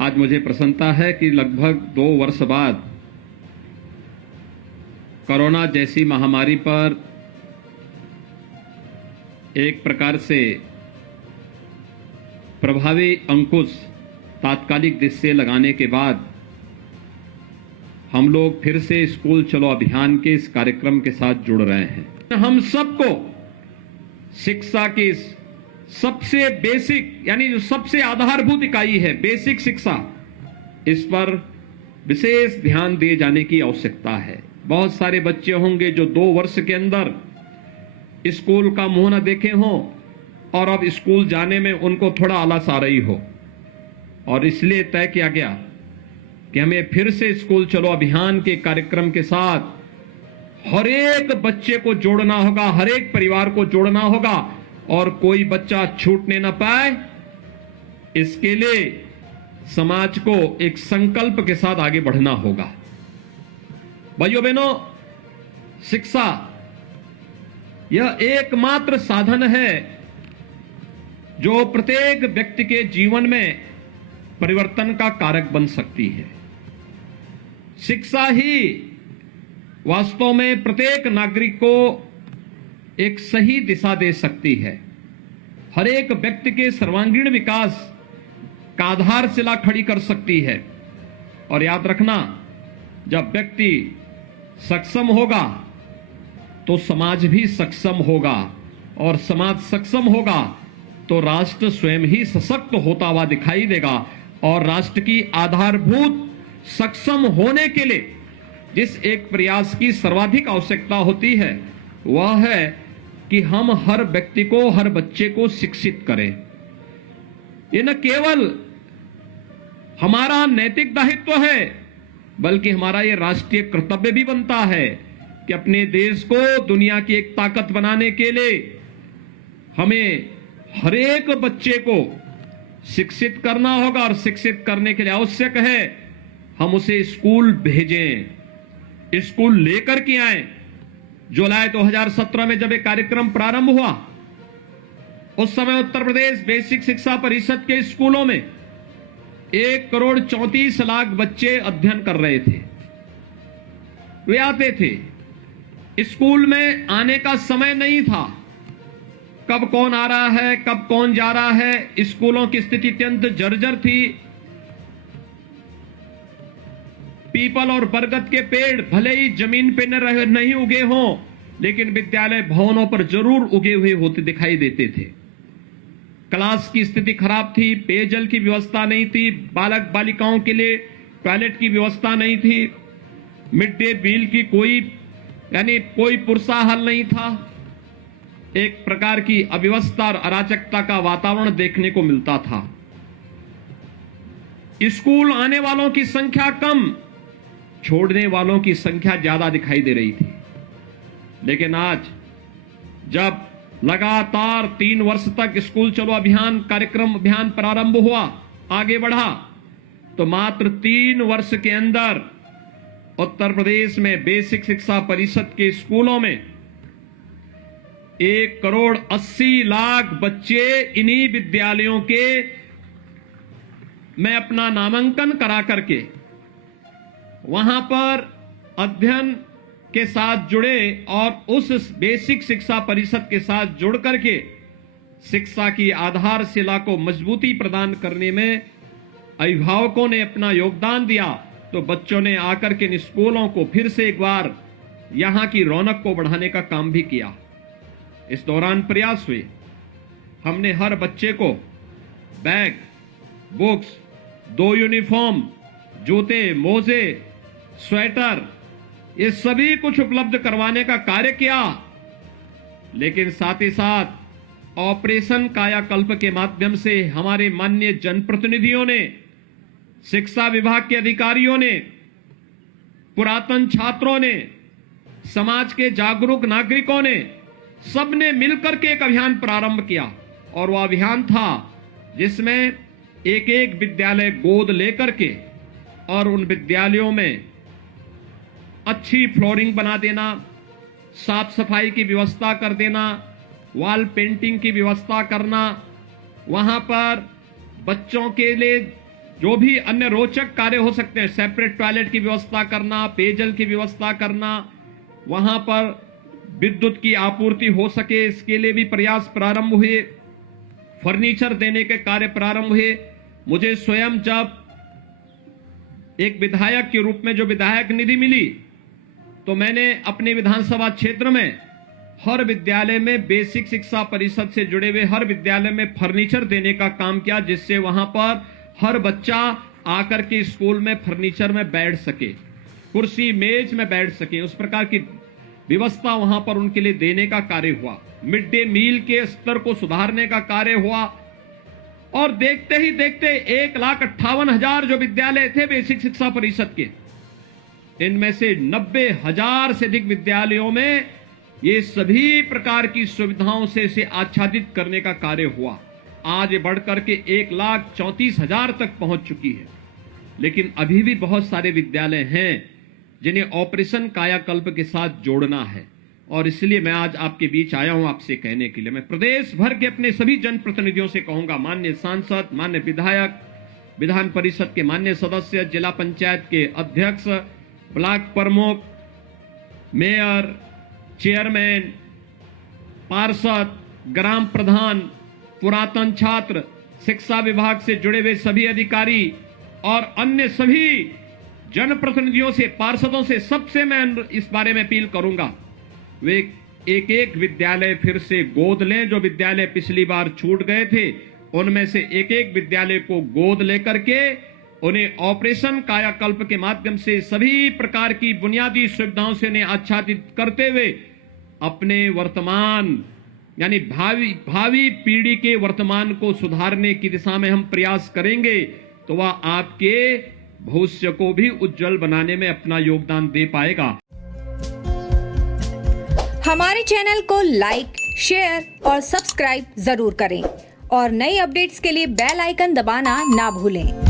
आज मुझे प्रसन्नता है कि लगभग 2 वर्ष बाद कोरोना जैसी महामारी पर एक प्रकार से प्रभावी अंकुश तात्कालिक दृष्टि लगाने के बाद हम लोग फिर से स्कूल चलो अभियान के इस कार्यक्रम के साथ जुड़ रहे हैं। हम सबको शिक्षा की सबसे बेसिक यानी जो सबसे आधारभूत इकाई है बेसिक शिक्षा, इस पर विशेष ध्यान दिए जाने की आवश्यकता है। बहुत सारे बच्चे होंगे जो 2 वर्ष के अंदर स्कूल का मुंह न देखे हों और अब स्कूल जाने में उनको थोड़ा आलस आ रही हो, और इसलिए तय किया गया कि हमें फिर से स्कूल चलो अभियान के कार्यक्रम के साथ हर एक बच्चे को जोड़ना होगा, हर एक परिवार को जोड़ना होगा और कोई बच्चा छूटने न पाए। इसके लिए समाज को एक संकल्प के साथ आगे बढ़ना होगा। भाइयों बहनों, शिक्षा यह एकमात्र साधन है जो प्रत्येक व्यक्ति के जीवन में परिवर्तन का कारक बन सकती है। शिक्षा ही वास्तव में प्रत्येक नागरिक को एक सही दिशा दे सकती है, हर एक व्यक्ति के सर्वांगीण विकास का आधारशिला खड़ी कर सकती है। और याद रखना, जब व्यक्ति सक्षम होगा तो समाज भी सक्षम होगा, और समाज सक्षम होगा तो राष्ट्र स्वयं ही सशक्त होता हुआ दिखाई देगा। और राष्ट्र की आधारभूत सक्षम होने के लिए जिस एक प्रयास की सर्वाधिक आवश्यकता होती है वह है कि हम हर व्यक्ति को, हर बच्चे को शिक्षित करें। ये न केवल हमारा नैतिक दायित्व है बल्कि हमारा ये राष्ट्रीय कर्तव्य भी बनता है कि अपने देश को दुनिया की एक ताकत बनाने के लिए हमें हर एक बच्चे को शिक्षित करना होगा। और शिक्षित करने के लिए आवश्यक है हम उसे स्कूल भेजें, स्कूल लेकर के आए। जुलाई 2017 में जब एक कार्यक्रम प्रारंभ हुआ, उस समय उत्तर प्रदेश बेसिक शिक्षा परिषद के स्कूलों में 1,34,00,000 बच्चे अध्ययन कर रहे थे। वे आते थे, स्कूल में आने का समय नहीं था, कब कौन आ रहा है, कब कौन जा रहा है। स्कूलों की स्थिति अत्यंत जर्जर थी। पीपल और बरगद के पेड़ भले ही जमीन पे नहीं उगे हों, लेकिन विद्यालय भवनों पर जरूर उगे हुए होते दिखाई देते थे। क्लास की स्थिति खराब थी, पेयजल की व्यवस्था नहीं थी, बालक बालिकाओं के लिए टॉयलेट की व्यवस्था नहीं थी, मिड डे मील की कोई पुरसा हल नहीं था। एक प्रकार की अव्यवस्था और अराजकता का वातावरण देखने को मिलता था। स्कूल आने वालों की संख्या कम, छोड़ने वालों की संख्या ज्यादा दिखाई दे रही थी। लेकिन आज जब लगातार 3 वर्ष तक स्कूल चलो अभियान प्रारंभ हुआ, आगे बढ़ा, तो मात्र 3 वर्ष के अंदर उत्तर प्रदेश में बेसिक शिक्षा परिषद के स्कूलों में 1,80,00,000 बच्चे इन्हीं विद्यालयों के में अपना नामांकन करा करके वहां पर अध्ययन के साथ जुड़े और उस बेसिक शिक्षा परिषद के साथ जुड़ करके शिक्षा की आधारशिला को मजबूती प्रदान करने में अभिभावकों ने अपना योगदान दिया। तो बच्चों ने आकर के इन स्कूलों को फिर से एक बार यहां की रौनक को बढ़ाने का काम भी किया। इस दौरान प्रयास हुए, हमने हर बच्चे को बैग, बुक्स, 2 यूनिफॉर्म, जूते, मोजे, स्वेटर, ये सभी कुछ उपलब्ध करवाने का कार्य किया। लेकिन साथ ही साथ ऑपरेशन कायाकल्प के माध्यम से हमारे माननीय जनप्रतिनिधियों ने, शिक्षा विभाग के अधिकारियों ने, पुरातन छात्रों ने, समाज के जागरूक नागरिकों ने, सबने मिलकर के एक अभियान प्रारंभ किया। और वह अभियान था जिसमें एक एक विद्यालय गोद लेकर के और उन विद्यालयों में अच्छी फ्लोरिंग बना देना, साफ सफाई की व्यवस्था कर देना, वॉल पेंटिंग की व्यवस्था करना, वहां पर बच्चों के लिए जो भी अन्य रोचक कार्य हो सकते हैं, सेपरेट टॉयलेट की व्यवस्था करना, पेयजल की व्यवस्था करना, वहां पर विद्युत की आपूर्ति हो सके, इसके लिए भी प्रयास प्रारंभ हुए। फर्नीचर देने के कार्य प्रारंभ हुए। मुझे स्वयं जब एक विधायक के रूप में जो विधायक निधि मिली, तो मैंने अपने विधानसभा क्षेत्र में हर विद्यालय में बेसिक शिक्षा परिषद से जुड़े हुए हर विद्यालय में फर्नीचर देने का काम किया, जिससे वहां पर हर बच्चा आकर के स्कूल में फर्नीचर में बैठ सके, कुर्सी मेज में बैठ सके, उस प्रकार की व्यवस्था वहां पर उनके लिए देने का कार्य हुआ। मिड डे मील के स्तर को सुधारने का कार्य हुआ। और देखते ही देखते 1,58,000 जो विद्यालय थे बेसिक शिक्षा परिषद के, इनमें से 90,000 से अधिक विद्यालयों में ये सभी प्रकार की सुविधाओं से इसे आच्छादित करने का कार्य हुआ। आज बढ़कर के 1,34,000 तक पहुंच चुकी है। लेकिन अभी भी बहुत सारे विद्यालय हैं जिन्हें ऑपरेशन कायाकल्प के साथ जोड़ना है, और इसलिए मैं आज आपके बीच आया हूं आपसे कहने के लिए। मैं प्रदेश भर के अपने सभी जनप्रतिनिधियों से कहूंगा, माननीय सांसद, माननीय विधायक, विधान परिषद के माननीय सदस्य, जिला पंचायत के अध्यक्ष, ब्लॉक प्रमुख, मेयर, चेयरमैन, पार्षद, ग्राम प्रधान, पुरातन छात्र, शिक्षा विभाग से जुड़े हुए सभी अधिकारी और अन्य सभी जनप्रतिनिधियों से, पार्षदों से, सबसे मैं इस बारे में अपील करूंगा, वे एक एक विद्यालय फिर से गोद लें। जो विद्यालय पिछली बार छूट गए थे, उनमें से एक एक विद्यालय को गोद लेकर के उन्हें ऑपरेशन कायाकल्प के माध्यम से सभी प्रकार की बुनियादी सुविधाओं से उन्हें आच्छादित करते हुए अपने वर्तमान यानी भावी पीढ़ी के वर्तमान को सुधारने की दिशा में हम प्रयास करेंगे, तो वह आपके भविष्य को भी उज्जवल बनाने में अपना योगदान दे पाएगा। हमारे चैनल को लाइक, शेयर और सब्सक्राइब जरूर करें और नई अपडेट्स के लिए बेल आइकन दबाना ना भूलें।